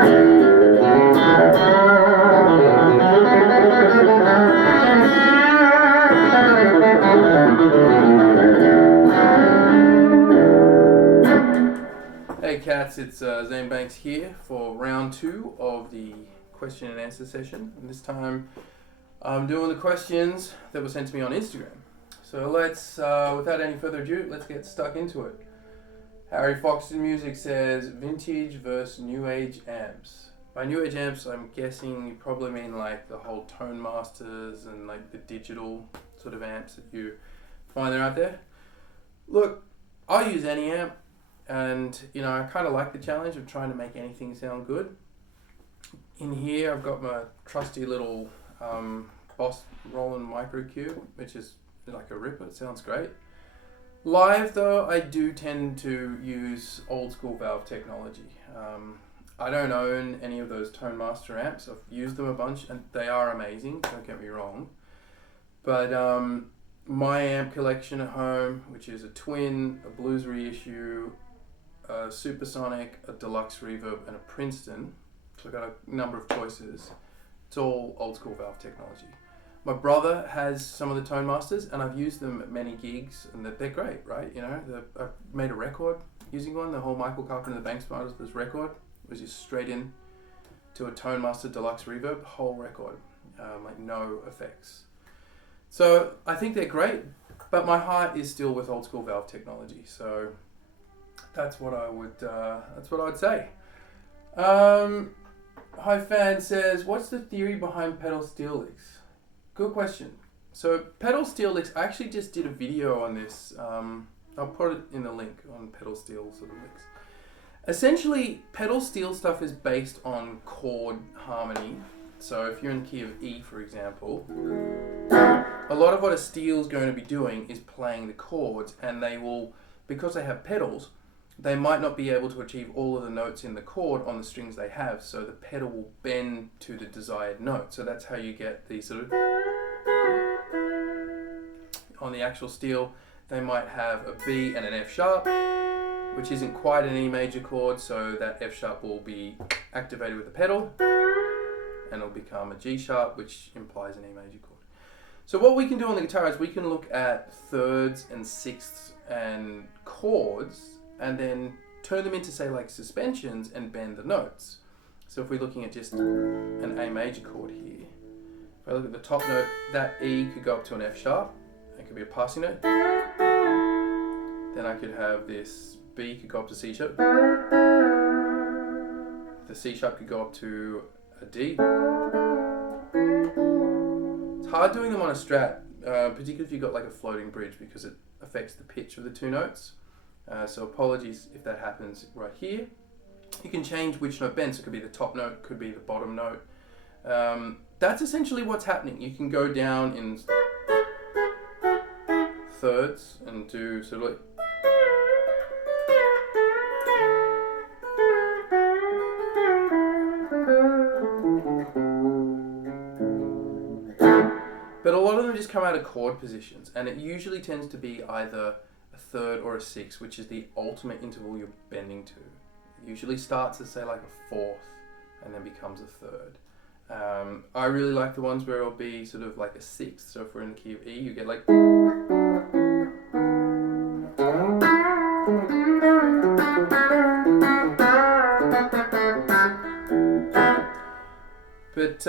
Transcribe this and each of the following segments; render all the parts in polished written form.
Hey cats, it's Zane Banks here for round 2 of the question and answer session. And this time I'm doing the questions that were sent to me on Instagram. So let's, without any further ado, let's get stuck into it. Harry Foxton Music says vintage versus new age amps. By new age amps, I'm guessing you probably mean like the whole Tone Masters and like the digital sort of amps that you find out there. Look, I'll use any amp. And, you know, I kind of like the challenge of trying to make anything sound good. In here, I've got my trusty little Boss Roland Micro Cube, which is like a ripper. It sounds great. Live, though, I do tend to use old school valve technology. I don't own any of those Tone Master amps. I've used them a bunch, and they are amazing. Don't get me wrong. But my amp collection at home, which is a Twin, a Blues reissue, a Supersonic, a Deluxe Reverb, and a Princeton. So I've got a number of choices. It's all old school valve technology. My brother has some of the Tone Masters, and I've used them at many gigs, and they're great, right? You know, I made a record using one. The whole Michael Carpenter and the Banks Brothers record was just straight in to a Tone Master Deluxe Reverb, whole record, like no effects. So I think they're great, but my heart is still with old school valve technology. So that's what I would say. Hi Fan says, what's the theory behind pedal steel licks? Good question. So pedal steel licks, I actually just did a video on this. I'll put it in the link on pedal steel sort of licks. Essentially, pedal steel stuff is based on chord harmony. So if you're in the key of E, for example, a lot of what a steel's going to be doing is playing the chords, and they will, because they have pedals, they might not be able to achieve all of the notes in the chord on the strings they have, so the pedal will bend to the desired note. So that's how you get the sort of, on the actual steel, they might have a B and an F sharp, which isn't quite an E major chord, so that F sharp will be activated with the pedal, and it'll become a G sharp, which implies an E major chord. So what we can do on the guitar is we can look at thirds and sixths and chords, and then turn them into, say, like suspensions and bend the notes. So if we're looking at just an A major chord here, if I look at the top note, that E could go up to an F sharp. It could be a passing note. Then I could have this B could go up to C sharp. The C sharp could go up to a D. It's hard doing them on a Strat, particularly if you've got like a floating bridge, because it affects the pitch of the two notes. So apologies if that happens right here. You can change which note bends. So it could be the top note, could be the bottom note. That's essentially what's happening. You can go down in thirds and do sort of like, but a lot of them just come out of chord positions, and it usually tends to be either a third or a sixth, which is the ultimate interval you're bending to. It usually starts as, say, like a fourth and then becomes a third. I really like the ones where it'll be sort of like a sixth. So if we're in the key of E, you get like, but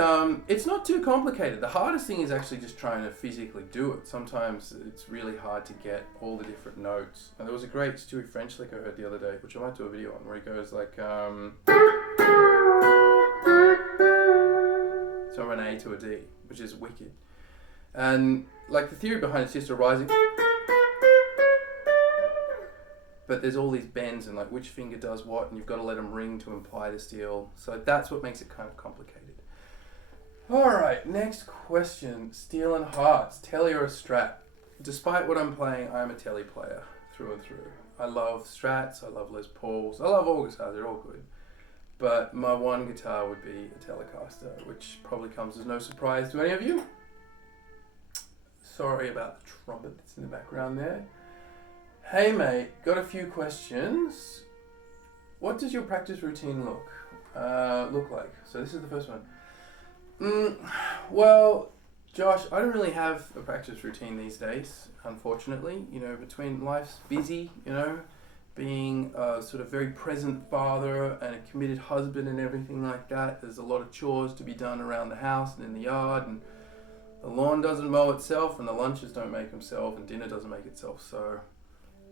it's not too complicated. The hardest thing is actually just trying to physically do it. Sometimes it's really hard to get all the different notes. And there was a great Stewie French lick I heard the other day, which I might do a video on, where he goes like, so from an A to a D, which is wicked. And like the theory behind it's just a rising, but there's all these bends and like which finger does what, and you've got to let them ring to imply the steel. So that's what makes it kind of complicated. Alright, next question. Steel and Hearts, Telly or a Strat? Despite what I'm playing, I'm a Telly player through and through. I love Strats, I love Les Pauls, I love all guitars, they're all good. But my one guitar would be a Telecaster, which probably comes as no surprise to any of you. Sorry about the trumpet that's in the background there. Hey mate, got a few questions. What does your practice routine look? look like? So this is the first one. Well, Josh, I don't really have a practice routine these days, unfortunately. Between life's busy, being a sort of very present father and a committed husband and everything like that. There's a lot of chores to be done around the house and in the yard, and the lawn doesn't mow itself, and the lunches don't make themselves, and dinner doesn't make itself. So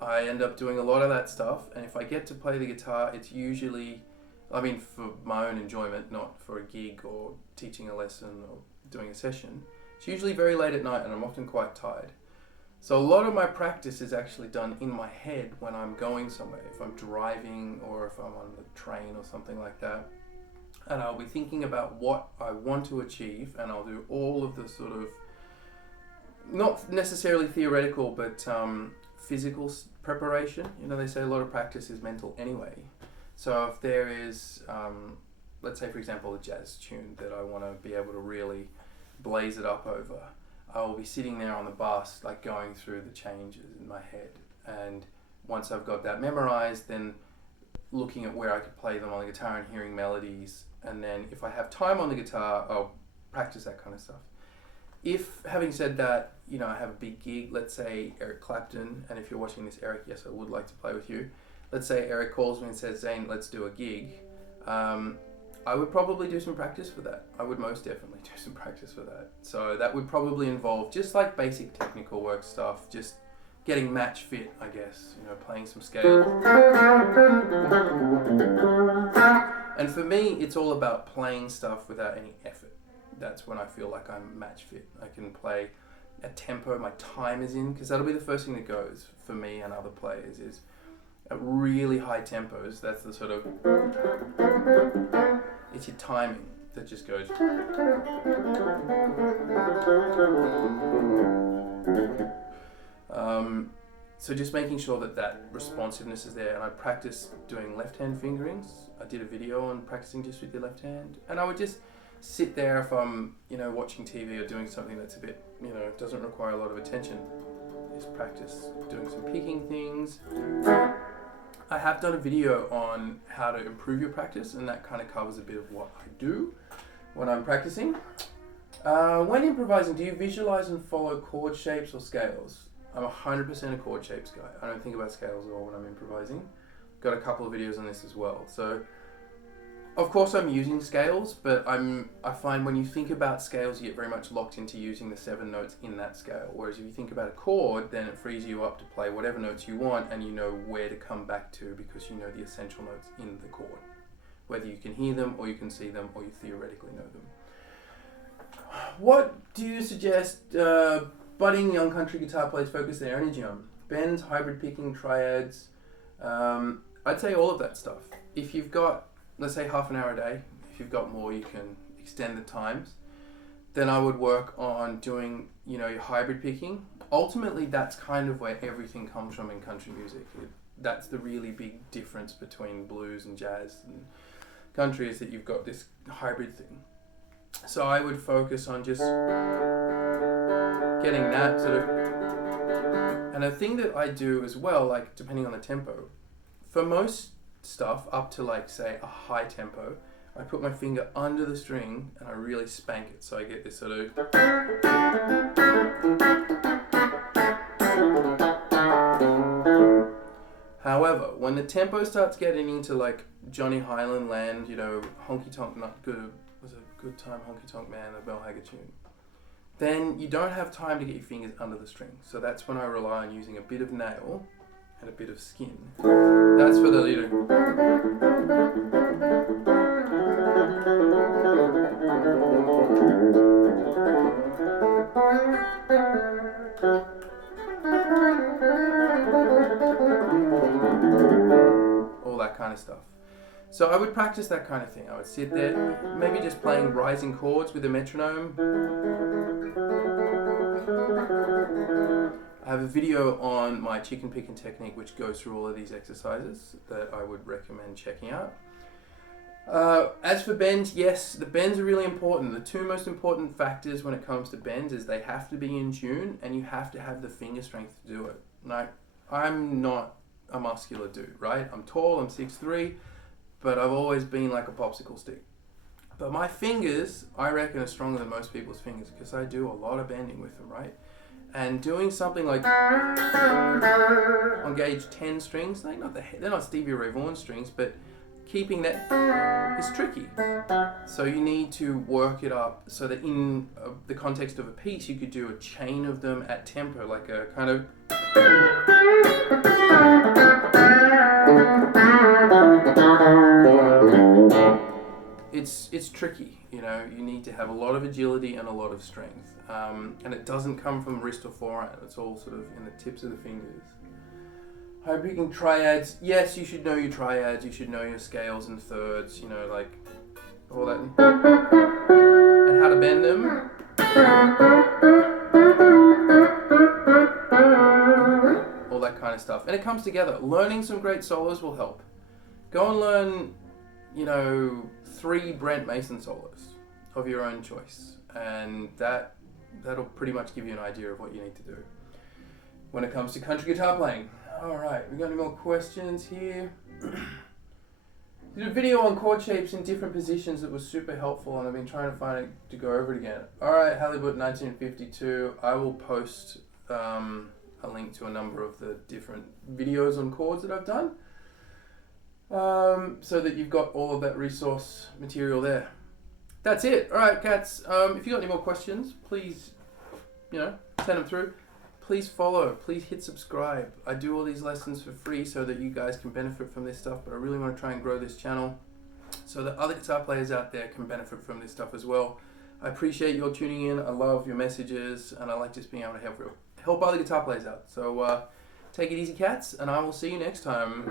I end up doing a lot of that stuff, and if I get to play the guitar, it's usually, for my own enjoyment, not for a gig or teaching a lesson or doing a session. It's usually very late at night, and I'm often quite tired. So a lot of my practice is actually done in my head when I'm going somewhere, if I'm driving or if I'm on the train or something like that. And I'll be thinking about what I want to achieve, and I'll do all of the sort of, not necessarily theoretical, but physical preparation. They say a lot of practice is mental anyway. So if there is, let's say for example, a jazz tune that I want to be able to really blaze it up over, I will be sitting there on the bus, like going through the changes in my head. And once I've got that memorized, then looking at where I could play them on the guitar and hearing melodies. And then if I have time on the guitar, I'll practice that kind of stuff. If, having said that, I have a big gig, let's say Eric Clapton, and if you're watching this, Eric, yes, I would like to play with you. Let's say Eric calls me and says, Zane, let's do a gig. I would probably do some practice for that. I would most definitely do some practice for that. So that would probably involve just like basic technical work stuff, just getting match fit, I guess, playing some scales. And for me, it's all about playing stuff without any effort. That's when I feel like I'm match fit. I can play a tempo my time is in, because that'll be the first thing that goes for me and other players is at really high tempos. That's the sort of, it's your timing that just goes. So just making sure that responsiveness is there. And I practice doing left-hand fingerings. I did a video on practicing just with the left hand. And I would just sit there if I'm, watching TV or doing something that's a bit, doesn't require a lot of attention. Just practice doing some picking things. I have done a video on how to improve your practice, and that kind of covers a bit of what I do when I'm practicing. When improvising, do you visualize and follow chord shapes or scales? I'm 100% a chord shapes guy. I don't think about scales at all when I'm improvising. Got a couple of videos on this as well. So, of course I'm using scales, but I find when you think about scales, you get very much locked into using the 7 notes in that scale. Whereas if you think about a chord, then it frees you up to play whatever notes you want, and you know where to come back to because you know the essential notes in the chord. Whether you can hear them, or you can see them, or you theoretically know them. What do you suggest budding young country guitar players focus their energy on? Bends, hybrid picking, triads. I'd say all of that stuff. If you've got, let's say, half an hour a day, if you've got more, you can extend the times. Then I would work on doing, your hybrid picking. Ultimately, that's kind of where everything comes from in country music. That's the really big difference between blues and jazz and country, is that you've got this hybrid thing. So I would focus on just getting that sort of. And a thing that I do as well, like depending on the tempo, for most stuff up to like say a high tempo, I put my finger under the string and I really spank it, so I get this sort of. However, when the tempo starts getting into like Johnny Highland land, Honky Tonk Not Good was a good time, Honky Tonk Man, the Mel Haggard tune, then you don't have time to get your fingers under the string. So that's when I rely on using a bit of nail and a bit of skin. That's for the all that kind of stuff. So I would practice that kind of thing. I would sit there, maybe just playing rising chords with a metronome. I have a video on my chicken picking technique which goes through all of these exercises that I would recommend checking out. As for bends, yes, the bends are really important. The 2 most important factors when it comes to bends is they have to be in tune and you have to have the finger strength to do it. Like, I'm not a muscular dude, right? I'm tall, I'm 6'3", but I've always been like a popsicle stick. But my fingers, I reckon, are stronger than most people's fingers because I do a lot of bending with them, right? And doing something like on gauge 10 strings, they're not Stevie Ray Vaughan strings, but keeping that is tricky. So you need to work it up so that in the context of a piece, you could do a chain of them at tempo, like a kind of. It's tricky, you know. You need to have a lot of agility and a lot of strength, and it doesn't come from wrist or forehand. It's all sort of in the tips of the fingers. High picking triads. Yes, you should know your triads. You should know your scales and thirds. You know, like all that, and how to bend them. All that kind of stuff, and it comes together. Learning some great solos will help. Go and learn, you know, 3 Brent Mason solos of your own choice, and that'll pretty much give you an idea of what you need to do when it comes to country guitar playing. Alright, we got any more questions here? Did a video on chord shapes in different positions that was super helpful, and I've been trying to find it to go over it again. Alright, Halibut 1952. I will post a link to a number of the different videos on chords that I've done, so that you've got all of that resource material there. That's it. Alright, cats. If you got any more questions, please, you know, send them through. Please follow. Please hit subscribe. I do all these lessons for free so that you guys can benefit from this stuff, but I really want to try and grow this channel so that other guitar players out there can benefit from this stuff as well. I appreciate your tuning in. I love your messages, and I like just being able to help other guitar players out. So take it easy, cats, and I will see you next time.